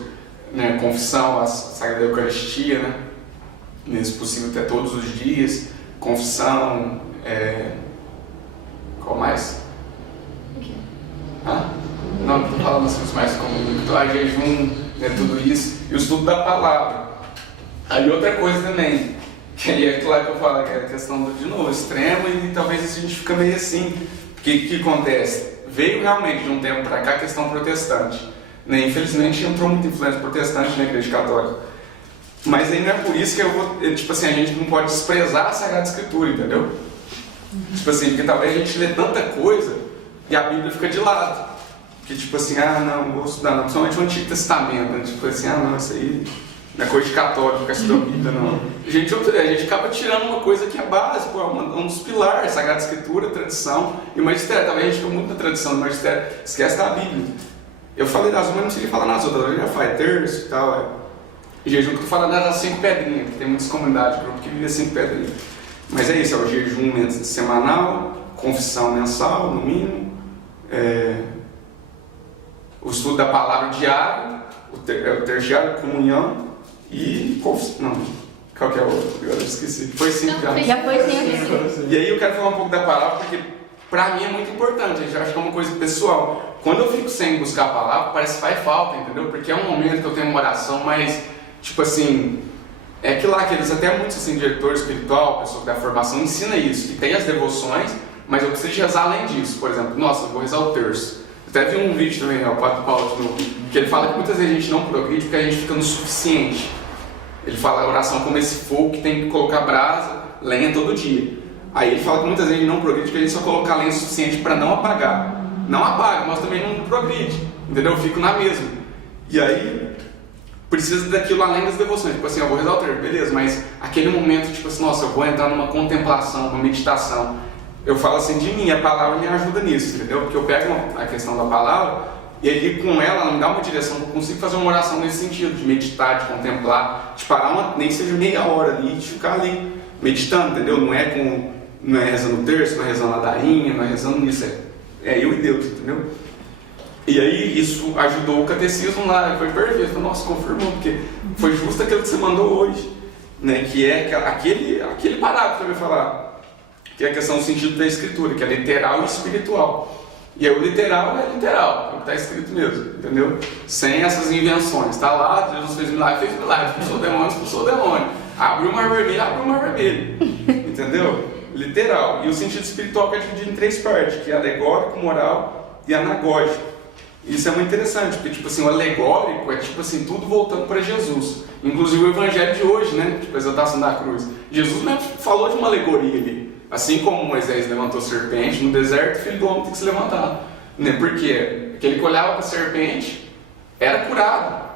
né? Confissão, a Sagrada Eucaristia, né? Se possível até todos os dias, confissão, qual mais? Não, estou falando assim, os mais comuns, jejum, né? Tudo isso, e o estudo da palavra. Aí outra coisa também, que aí é claro que eu falo, que é a questão do, de novo, extremo, e talvez a gente fica meio assim, porque o que acontece? Veio realmente de um tempo para cá a questão protestante, né? Infelizmente entrou muita influência protestante na Igreja Católica, mas aí não é por isso que eu vou, tipo assim, a gente não pode desprezar a Sagrada Escritura, entendeu? Tipo assim, porque talvez a gente lê tanta coisa e a Bíblia fica de lado, que tipo assim, não vou estudar não, principalmente o Antigo Testamento, né? Tipo assim, não, isso aí não é coisa de católico, ficar estudando Bíblia, não. A gente acaba tirando uma coisa que é básica, um dos pilares, Sagrada Escritura, tradição e o magistério. Talvez a gente fica muito na tradição do magistério, esquece da Bíblia. Eu falei das umas, mas não sei falar nas outras, eu já faz terço e tal. Jejum que eu tô falando das 5 pedrinhas, porque tem muitas comunidades, grupo que vive 5 pedrinhas. Mas é isso, é o jejum semanal, confissão mensal, no mínimo, o estudo da palavra diário, o terciário, comunhão e confissão. Não, qual que é o outro? Agora eu esqueci. Foi 5 anos. Já foi 5. E aí eu quero falar um pouco da palavra, porque pra mim é muito importante, eu acho que é uma coisa pessoal. Quando eu fico sem buscar a palavra, parece que faz falta, entendeu? Porque é um momento que eu tenho uma oração, mas, tipo assim, é que lá que eles, até muitos assim, diretor espiritual, pessoa da formação, ensina isso, que tem as devoções, mas eu preciso de rezar além disso. Por exemplo, nossa, eu vou rezar o terço. Até vi um vídeo também, o Padre Paulo, que ele fala que muitas vezes a gente não progride porque a gente fica no suficiente. Ele fala a oração como esse fogo que tem que colocar brasa, lenha todo dia. Aí ele fala que muitas vezes a gente não progride porque a gente só coloca lenha suficiente para não apagar. não apaga, mas também não progride, entendeu? Eu fico na mesma. E aí, precisa daquilo além das devoções, tipo assim, eu vou rezar o terço, beleza, mas aquele momento, tipo assim, nossa, eu vou entrar numa contemplação, uma meditação. Eu falo assim de mim, a palavra me ajuda nisso, entendeu? Porque eu pego a questão da palavra e ali com ela me dá uma direção, eu consigo fazer uma oração nesse sentido, de meditar, de contemplar, de parar nem que seja meia hora ali, de ficar ali meditando, entendeu? Não é rezando o terço, não é rezando a ladainha, não é rezando nisso, é eu e Deus, entendeu? E aí isso ajudou o catecismo lá, foi perfeito, nossa, confirmou, porque foi justo aquilo que você mandou hoje, né? Que é aquele parágrafo que eu ia falar, que é a questão do sentido da escritura, que é literal e espiritual. E aí o literal é literal, é o que está escrito mesmo, entendeu? Sem essas invenções. Está lá, Jesus fez milagre, expulsou o demônio. Abriu o mar vermelho, entendeu? Literal. E o sentido espiritual que é dividido em 3 partes, que é alegórico, moral e anagógico. Isso é muito interessante, porque tipo assim, o alegórico é tipo assim, tudo voltando para Jesus. Inclusive o evangelho de hoje, né? Tipo a exaltação da cruz. Jesus mesmo falou de uma alegoria ali. Assim como Moisés levantou a serpente no deserto, o filho do homem tem que se levantar. Né? Por quê? Aquele que olhava para a serpente era curado.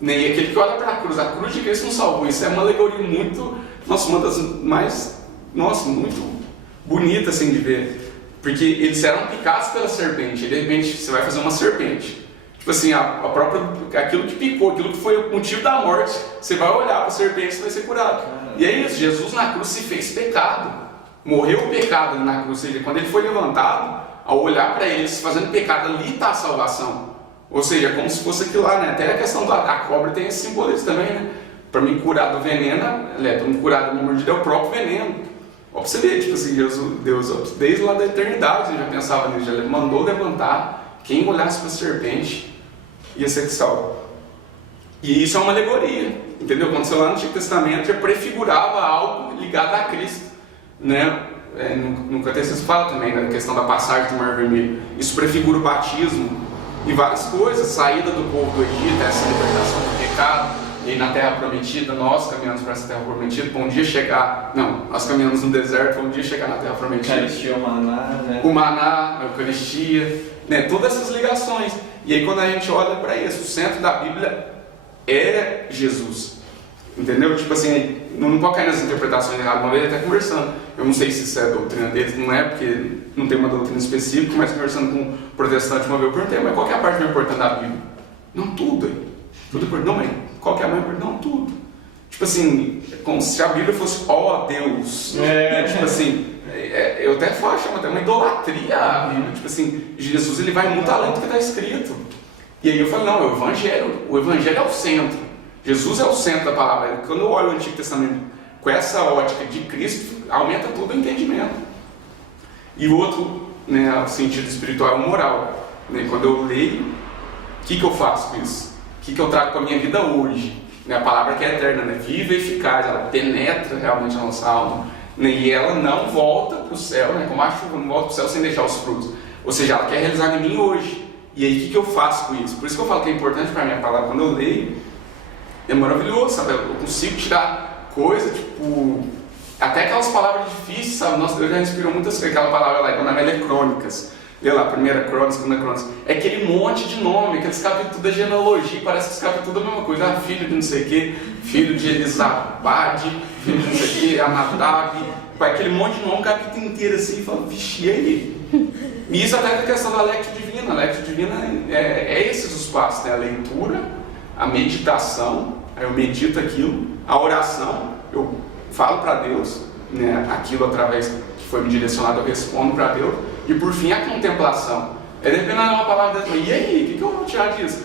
Né? E aquele que olha para a cruz de Cristo não salvou. Isso é uma alegoria muito, uma das mais, muito bonita assim de ver. Porque eles eram picados pela serpente. E de repente você vai fazer uma serpente. Tipo assim, aquilo que picou, aquilo que foi o motivo da morte, você vai olhar para a serpente e você vai ser curado. E é isso, Jesus na cruz se fez pecado. Morreu o pecado na cruz, ou seja, quando ele foi levantado, ao olhar para eles fazendo pecado, ali está a salvação. Ou seja, como se fosse aquilo lá, né? Até a questão da cobra tem esse simbolismo também, né? Para me curar do veneno, para me curar do mordida é o próprio veneno. Ó, pra você ver, tipo assim, Deus, desde lá da eternidade, ele já pensava nisso, já mandou levantar, quem olhasse para a serpente ia ser salvo. E isso é uma alegoria, entendeu? Quando você lá no Antigo Testamento já prefigurava algo ligado a Cristo. Né? No catecismo fala também da questão da passagem do Mar Vermelho. Isso prefigura o batismo e várias coisas, saída do povo do Egito, essa libertação do pecado, e aí na Terra Prometida, nós caminhamos para essa Terra Prometida, para um dia chegar, nós caminhamos no deserto, para um dia chegar na Terra Prometida. Eucaristia, o maná, né? O maná, a Eucaristia, né? Todas essas ligações. E aí quando a gente olha para isso, o centro da Bíblia é Jesus. Entendeu? Tipo assim, não pode cair nas interpretações erradas. Uma vez até conversando, eu não sei se isso é doutrina deles, não é, porque não tem uma doutrina específica, mas conversando com um protestante uma vez, eu perguntei, mas qual que é a parte mais importante da Bíblia? Não, tudo. Tudo importante. Não, mãe, qual que é a mais importante? Não, tudo. Tipo assim, como se a Bíblia fosse, ó Deus. Né? Tipo assim, eu até chamo até uma idolatria a Bíblia. Tipo assim, Jesus ele vai muito além do que está escrito. E aí eu falei, não, o Evangelho é o centro. Jesus é o centro da palavra. Quando eu olho o Antigo Testamento com essa ótica de Cristo, aumenta todo o entendimento. E o outro, né, o sentido espiritual é o moral. Né? Quando eu leio, o que eu faço com isso? O que eu trago para a minha vida hoje? Né? A palavra que é eterna, né? Viva e eficaz, ela penetra realmente a nossa alma. Né? E ela não volta para o céu, né? Como a chuva não volta para o céu sem deixar os frutos. Ou seja, ela quer realizar em mim hoje. E aí, o que eu faço com isso? Por isso que eu falo que é importante para a minha palavra. Quando eu leio, é maravilhoso, sabe? Eu consigo tirar coisa, tipo, até aquelas palavras difíceis, sabe? Nossa, Deus já inspirou muitas coisas. Aquela palavra lá, quando a lê Crônicas, lê lá, primeira Crônica, segunda Crônica, é aquele monte de nome, aqueles capítulos da genealogia, parece que os capítulos tudo a mesma coisa. Ah, filho de não sei o que, filho de Elisabade, filho de não sei o que, Amadab, aquele monte de nome, um capítulo inteiro assim, e fala, vixe, e aí? E isso até é a questão da Lectio Divina. A Lectio Divina é esses os passos, né? A leitura, a meditação, aí eu medito aquilo, a oração, eu falo para Deus, né, aquilo através que foi me direcionado, eu respondo para Deus, e por fim a contemplação. Dependendo de uma palavra dessa, e aí, o que eu vou tirar disso?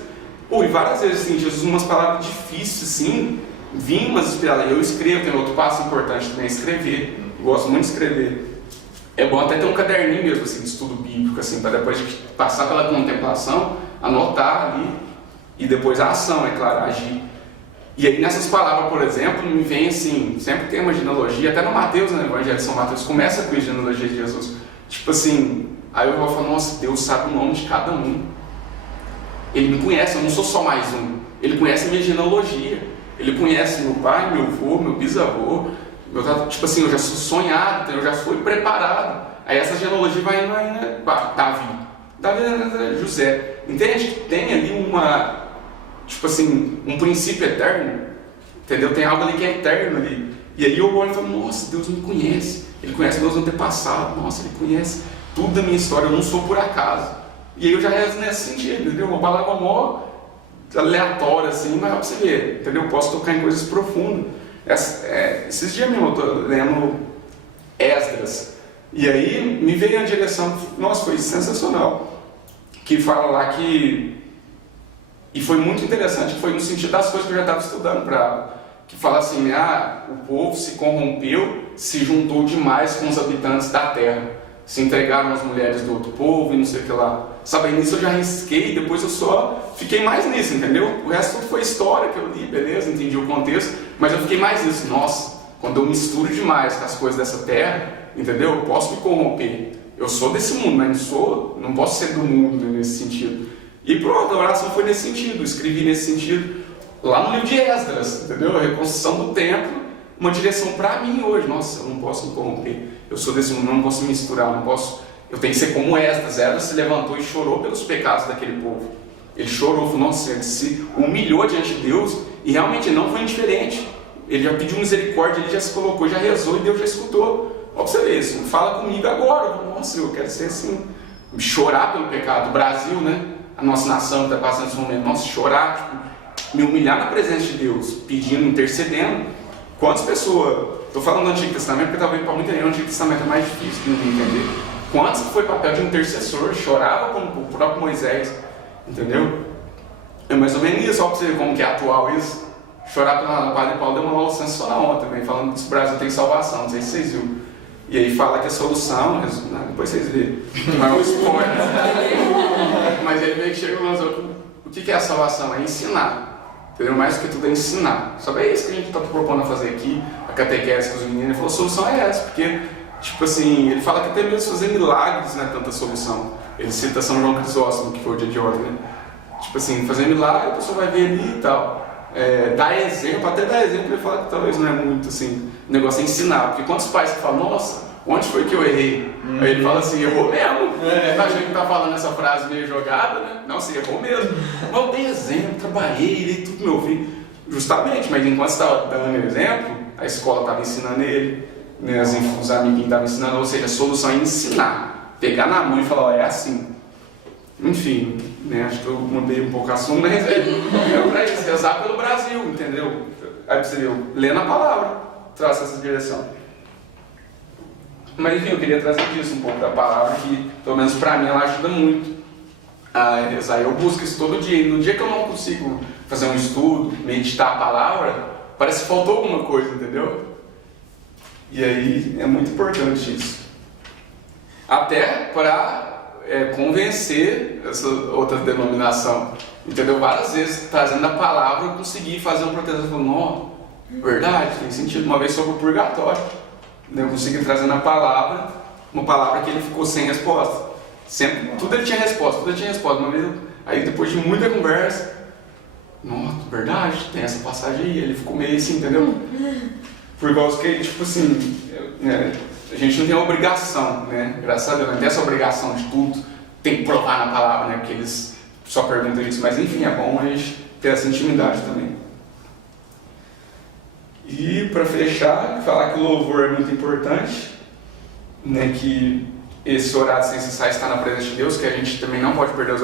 E várias vezes, assim, Jesus, umas palavras difíceis, assim, vinham umas inspiradas. Eu escrevo, tem outro passo importante também, escrever. Eu gosto muito de escrever. É bom até ter um caderninho mesmo, assim, de estudo bíblico, assim, para depois de passar pela contemplação, anotar ali, e depois a ação, é claro, agir. E aí nessas palavras, por exemplo, me vem assim, sempre tem uma genealogia, até no Mateus, né, no Evangelho de São Mateus, começa com a genealogia de Jesus. Tipo assim, aí eu vou falar, nossa, Deus sabe o nome de cada um. Ele me conhece, eu não sou só mais um. Ele conhece a minha genealogia. Ele conhece meu pai, meu avô, meu bisavô. Tipo assim, eu já sou sonhado, eu já fui preparado. Aí essa genealogia vai indo, Davi. Davi era José. Entende que tem ali um princípio eterno, entendeu? Tem algo ali que é eterno ali. E aí eu olho e falo, nossa, Deus me conhece. Ele conhece meus antepassados, nossa, Ele conhece tudo da minha história, eu não sou por acaso. E aí eu já rezo nesse sentido, entendeu? Uma palavra mó aleatória assim, mas pra você ver, entendeu? Eu posso tocar em coisas profundas. Esses dias mesmo eu tô lendo Esdras, e aí me veio a direção, nossa, foi sensacional, que fala lá que, e foi muito interessante, que foi no sentido das coisas que eu já estava estudando, que fala assim, o povo se corrompeu, se juntou demais com os habitantes da terra, se entregaram às mulheres do outro povo e não sei o que lá. Sabe, nisso eu já risquei, depois eu só fiquei mais nisso, entendeu? O resto tudo foi história que eu li, beleza, entendi o contexto, mas eu fiquei mais nisso. Nossa, quando eu misturo demais com as coisas dessa terra, entendeu? Eu posso me corromper. Eu sou desse mundo, mas não posso ser do mundo, né, nesse sentido. E pronto, a oração foi nesse sentido, eu escrevi nesse sentido, lá no livro de Esdras, entendeu? A reconstrução do templo, uma direção para mim hoje. Nossa, eu não posso me corromper, eu sou desse mundo, não posso me misturar, eu tenho que ser como Esdras. Esdras se levantou e chorou pelos pecados daquele povo. Ele chorou, falou, nossa, ele se humilhou diante de Deus e realmente não foi indiferente. Ele já pediu misericórdia, ele já se colocou, já rezou e Deus já escutou. Olha pra você ver isso, fala comigo agora. Nossa, eu quero ser assim, chorar pelo pecado. O Brasil, né, a nossa nação que está passando esse momento, nossa, chorar, me humilhar na presença de Deus, pedindo, intercedendo. Quantas pessoas, estou falando do Antigo Testamento porque talvez para muita gente o Antigo Testamento é mais difícil de entender. Quantos foi papel de intercessor, chorava como o próprio Moisés, entendeu? É mais ou menos isso, olha para você ver como que é atual isso. Chorar pela Padre Paulo deu uma aula sensacional ontem também, falando que o Brasil tem salvação, não sei se vocês viram. E aí fala que a solução, depois vocês verem, não é um spoiler, mas ele meio que chega e lançou, o que é a salvação? É ensinar, entendeu? Mais do que tudo é ensinar. Sabe, é isso que a gente está propondo a fazer aqui, a catequese com os meninos. Ele falou, a solução é essa, porque tipo assim, ele fala que até mesmo fazer milagres não é tanta solução. Ele cita São João Crisóstomo, que foi o dia de ontem, né? Tipo assim, fazer milagre, a pessoa vai ver ali e tal. Dar exemplo, até dar exemplo, ele fala que talvez não é muito assim, o negócio é ensinar. Porque quantos pais que falam, nossa, onde foi que eu errei? Aí ele fala assim, errou mesmo. Tá achando que tá falando essa frase meio jogada, né? Não, você errou mesmo. Mas eu dei exemplo, trabalhei, dei tudo meu filho. Justamente, mas enquanto você estava dando exemplo, a escola estava ensinando ele, né, os amiguinhos estavam ensinando, ou seja, a solução é ensinar, pegar na mão e falar, ó, é assim. Enfim, né, acho que eu mudei um pouco o assunto, mas é para isso, rezar pelo Brasil, entendeu? Aí você lendo a palavra, traz essa direção. Mas enfim, eu queria trazer disso um pouco da palavra, que pelo menos para mim ela ajuda muito a rezar. Eu busco isso todo dia, e no dia que eu não consigo fazer um estudo, meditar a palavra, parece que faltou alguma coisa, entendeu? E aí é muito importante isso. Até para convencer essa outra denominação, entendeu? Várias vezes, trazendo a palavra, eu consegui fazer uma proteção. Falando, não, verdade, tem sentido. Uma vez sobre o purgatório, eu consegui trazer na palavra, uma palavra que ele ficou sem resposta. Sempre, tudo ele tinha resposta. Uma vez, aí depois de muita conversa, nossa, verdade, tem essa passagem aí. Ele ficou meio assim, entendeu? Por causa que, tipo assim, a gente não tem a obrigação, né? Graças a Deus, não tem essa obrigação de tudo, tem que provar na palavra, né? Porque eles só perguntam isso, mas enfim, é bom a gente ter essa intimidade também. E para fechar, falar que o louvor é muito importante, né? Que esse horário sem cessar está na presença de Deus, que a gente também não pode perder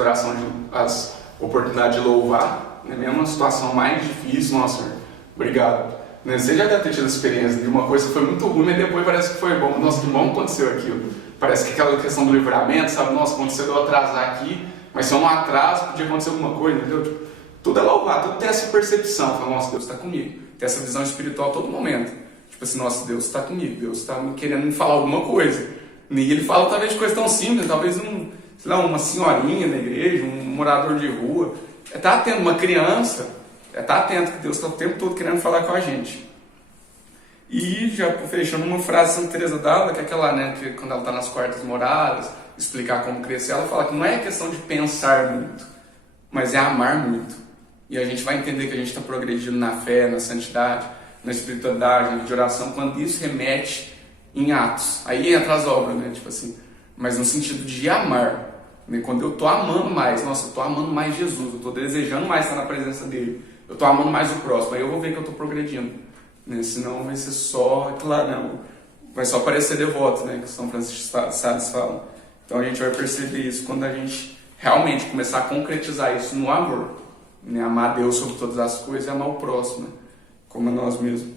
as oportunidades de louvar, né? Mesmo uma situação mais difícil, nossa, Senhor, obrigado. Você já deve ter tido a experiência de uma coisa que foi muito ruim, mas depois parece que foi bom. Nossa, que bom aconteceu aquilo. Parece que aquela questão do livramento, sabe? Nossa, aconteceu de eu atrasar aqui, mas se eu não atraso, podia acontecer alguma coisa, entendeu? Tipo, tudo é louvado, tudo tem essa percepção. Fala, nossa, Deus está comigo. Tem essa visão espiritual a todo momento. Tipo assim, nossa, Deus está comigo, Deus está querendo me falar alguma coisa. E ele fala talvez de coisa tão simples, talvez uma senhorinha na igreja, um morador de rua. Está atento, uma criança, está atento que Deus está o tempo todo querendo falar com a gente. E já fechando uma frase Santa Teresa d'Ávila, que é aquela, né, que quando ela está nas quartas moradas, explicar como crescer, ela fala que não é questão de pensar muito, mas é amar muito. E a gente vai entender que a gente está progredindo na fé, na santidade, na espiritualidade, na vida de oração, quando isso remete em atos. Aí entra as obras, né, tipo assim, mas no sentido de amar. Né? Quando eu tô amando mais, nossa, eu tô amando mais Jesus, eu tô desejando mais estar na presença dele, eu tô amando mais o próximo, aí eu vou ver que eu tô progredindo. Né? Senão vai ser só, claro, né? Vai só parecer devoto, né? Que São Francisco de Sales fala. Então a gente vai perceber isso quando a gente realmente começar a concretizar isso no amor. Né? Amar Deus sobre todas as coisas e amar o próximo, né? Como a nós mesmos.